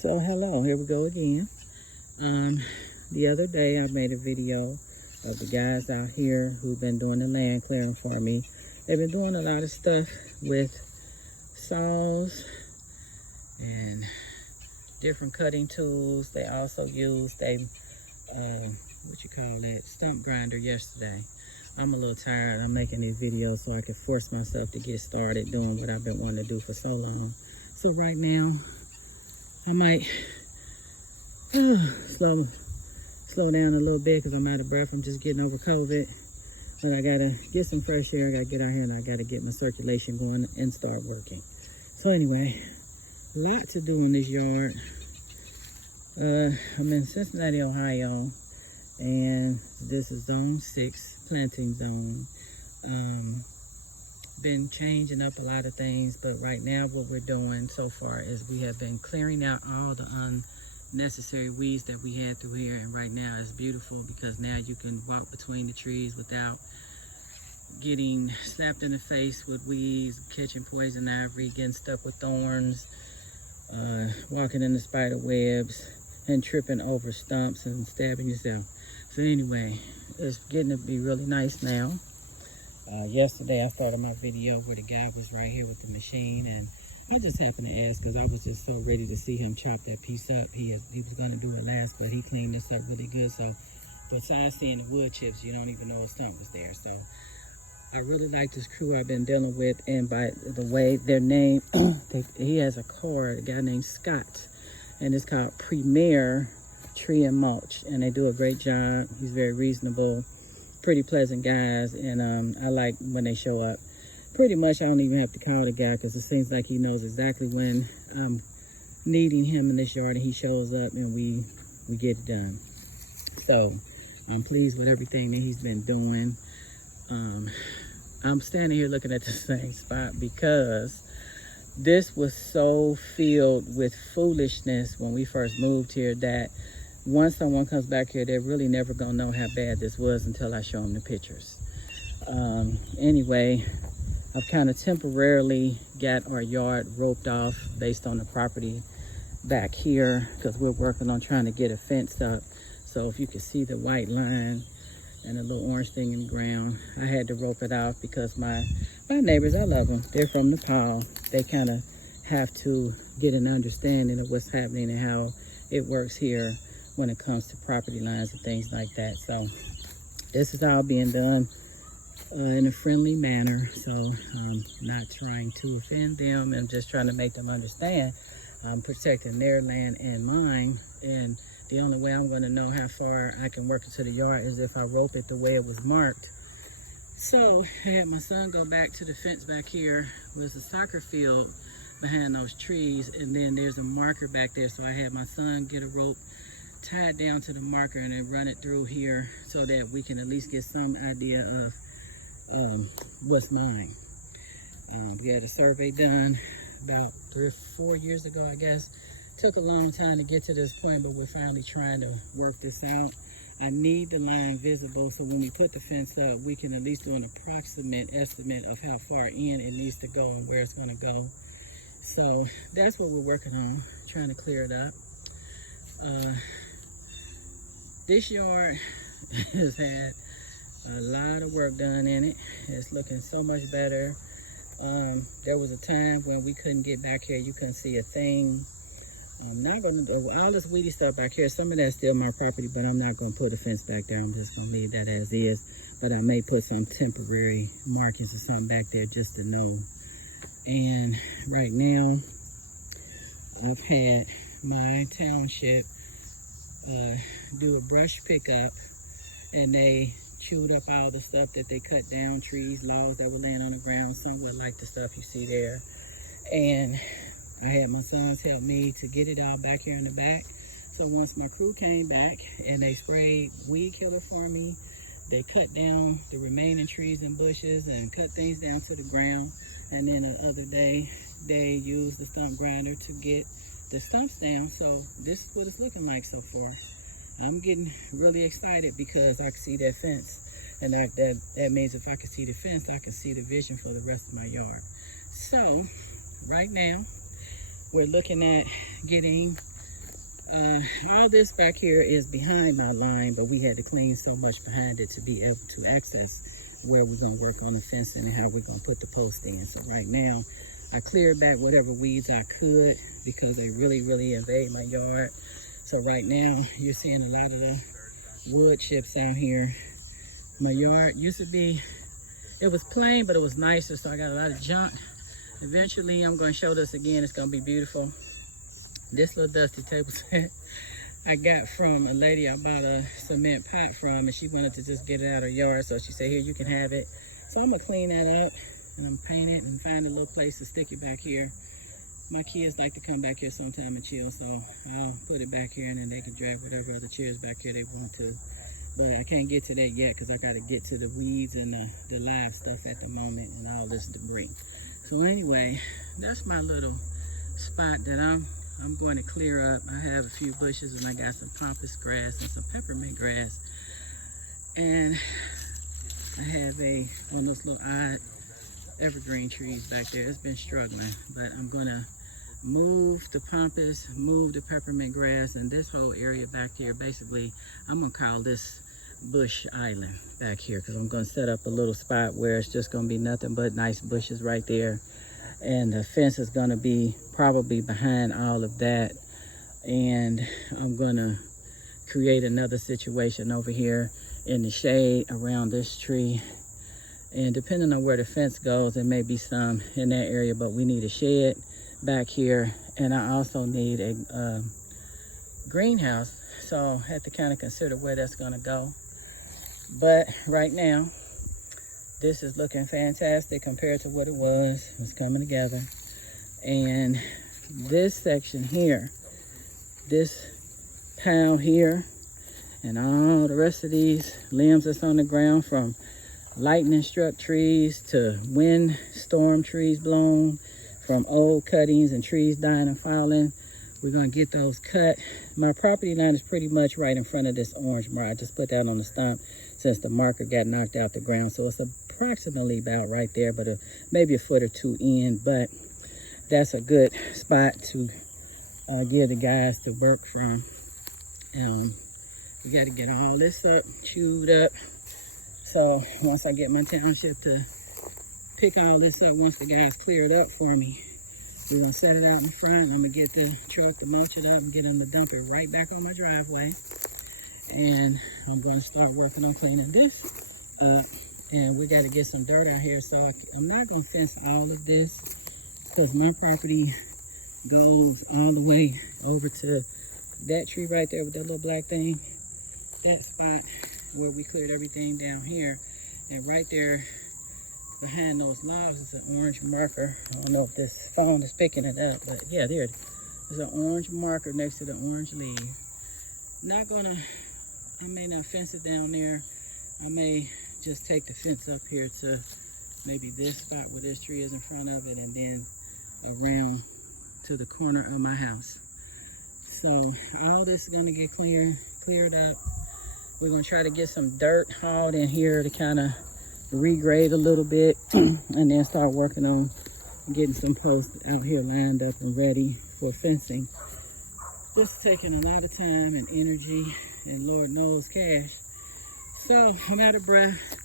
So hello, here we go again. The other day I made a video of the guys out here who've been doing the land clearing for me. They've been doing a lot of stuff with saws and different cutting tools. They also used a stump grinder yesterday. I'm a little tired of making these videos so I can force myself to get started doing what I've been wanting to do for so long. So right now, I might slow down a little bit because I'm out of breath. I'm just getting over COVID. But I gotta get some fresh air. I gotta get out here and I gotta get my circulation going and start working. So anyway, a lot to do in this yard. I'm in Cincinnati, Ohio, and this is Zone 6, planting zone. Been changing up a lot of things, but right now what we're doing so far is we have been clearing out all the unnecessary weeds that we had through here, and right now it's beautiful because now you can walk between the trees without getting slapped in the face with weeds, catching poison ivy, getting stuck with thorns, walking in the spider webs, and tripping over stumps and stabbing yourself. So anyway, it's getting to be really nice now. Yesterday I started my video where the guy was right here with the machine, and I just happened to ask because I was just so ready to see him chop that piece up. He was going to do it last, but he cleaned this up really good. So besides seeing the wood chips, you don't even know a stump was there. So I really like this crew I've been dealing with, and by the way, their name, he has a car, a guy named Scott, and it's called Premier Tree and Mulch, and they do a great job. He's very reasonable, pretty pleasant guys, and I like when they show up. Pretty much I don't even have to call the guy because it seems like he knows exactly when I'm needing him in this yard, and he shows up and we get it done. So I'm pleased with everything that he's been doing. I'm standing here looking at the same spot because this was so filled with foolishness when we first moved here that once someone comes back here, they're really never gonna know how bad this was until I show them the pictures. Anyway, I've kind of temporarily got our yard roped off based on the property back here because we're working on trying to get a fence up. So if you can see the white line and a little orange thing in the ground, I had to rope it off because my neighbors, I love them. They're from Nepal. They kind of have to get an understanding of what's happening and how it works here when it comes to property lines and things like that. So this is all being done in a friendly manner. So I'm not trying to offend them. I'm just trying to make them understand I'm protecting their land and mine. And the only way I'm going to know how far I can work into the yard is if I rope it the way it was marked. So I had my son go back to the fence back here. There's a soccer field behind those trees, and then there's a marker back there. So I had my son get a rope tied down to the marker and then run it through here so that we can at least get some idea of what's mine. We had a survey done about 3 or 4 years ago, I guess. Took a long time to get to this point, but we're finally trying to work this out. I need the line visible so when we put the fence up, we can at least do an approximate estimate of how far in it needs to go and where it's going to go. So that's what we're working on, trying to clear it up. This yard has had a lot of work done in it. It's looking so much better. There was a time when we couldn't get back here. You couldn't see a thing. I'm not going to, all this weedy stuff back here, some of that's still my property, but I'm not going to put a fence back there. I'm just going to leave that as is. But I may put some temporary markings or something back there just to know. And right now, I've had my township do a brush pickup, and they chewed up all the stuff that they cut down, trees, logs that were laying on the ground, somewhat like the stuff you see there. And I had my sons help me to get it all back here in the back. So once my crew came back and they sprayed weed killer for me, they cut down the remaining trees and bushes and cut things down to the ground. And then the other day, they used the stump grinder to get the stumps down. So this is what it's looking like so far. I'm getting really excited because I can see that fence. And that means if I can see the fence, I can see the vision for the rest of my yard. So right now, we're looking at getting All this back here is behind my line, but we had to clean so much behind it to be able to access where we're going to work on the fencing and how we're going to put the post in. So right now, I cleared back whatever weeds I could because they really invade my yard. So right now, you're seeing a lot of the wood chips out here. My yard used to be, it was plain, but it was nicer, so I got a lot of junk. Eventually, I'm going to show this again. It's going to be beautiful. This little dusty table set I got from a lady I bought a cement pot from, and she wanted to just get it out of her yard, so she said, here, you can have it. So I'm going to clean that up, and I'm paint it and find a little place to stick it back here. My kids like to come back here sometime and chill, so I'll put it back here, and then they can drag whatever other chairs back here they want to. But I can't get to that yet because I got to get to the weeds and the live stuff at the moment and all this debris. So anyway, that's my little spot that I'm going to clear up. I have a few bushes, and I got some pampas grass and some peppermint grass. And I have on those little odd evergreen trees back there. It's been struggling, but I'm going to move the pampas, move the peppermint grass, and this whole area back here, basically, I'm going to call this bush island back here because I'm going to set up a little spot where it's just going to be nothing but nice bushes right there. And the fence is going to be probably behind all of that. And I'm going to create another situation over here in the shade around this tree. And depending on where the fence goes, there may be some in that area, but we need a shed back here. And I also need a greenhouse. So I have to kind of consider where that's going to go. But right now, this is looking fantastic compared to what it was. It's coming together. And this section here, this pile here, and all the rest of these limbs that's on the ground, from lightning struck trees to wind storm trees blown, from old cuttings and trees dying and falling, we're going to get those cut. My property line is pretty much right in front of this orange mark. I just put that on the stump since the marker got knocked out the ground. So it's approximately about right there, but maybe a foot or two in. But that's a good spot to give the guys to work from. We got to get all this up, chewed up. So once I get my township to pick all this up, once the guys clear it up for me, we're going to set it out in front. I'm going to get the truck to mulch it up and get them to dump it right back on my driveway. And I'm going to start working on cleaning this up. And we got to get some dirt out here. So I'm not going to fence all of this because my property goes all the way over to that tree right there with that little black thing. That spot where we cleared everything down here. And right there behind those logs is an orange marker. I don't know if this phone is picking it up, but yeah, there it is. There's an orange marker next to the orange leaf. I may not fence it down there. I may just take the fence up here to maybe this spot where this tree is in front of it, and then around to the corner of my house. So all this is gonna get cleared up. We're gonna try to get some dirt hauled in here to kind of regrade a little bit and then start working on getting some posts out here lined up and ready for fencing. This is taking a lot of time and energy and Lord knows cash. So I'm out of breath.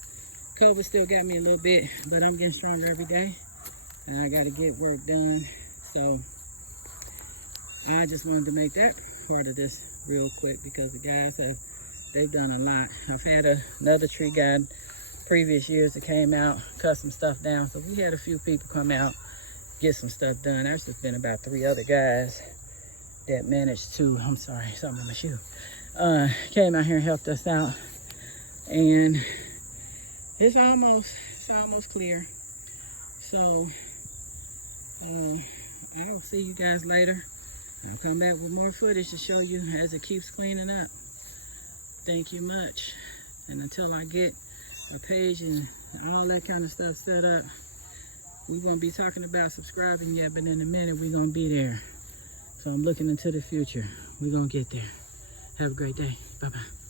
COVID still got me a little bit, but I'm getting stronger every day and I got to get work done. So I just wanted to make that part of this real quick because the guys they've done a lot. I've had another tree guy previous years that came out, cut some stuff down. So we had a few people come out, get some stuff done. There's just been about 3 other guys that managed to, I'm sorry, something in my shoe, came out here and helped us out. And it's almost clear. So I'll see you guys later. I'll come back with more footage to show you as it keeps cleaning up. Thank you much. And until I get a page and all that kind of stuff set up, we won't be talking about subscribing yet, but in a minute we're gonna be there. So I'm looking into the future. We're gonna get there. Have a great day. Bye-bye.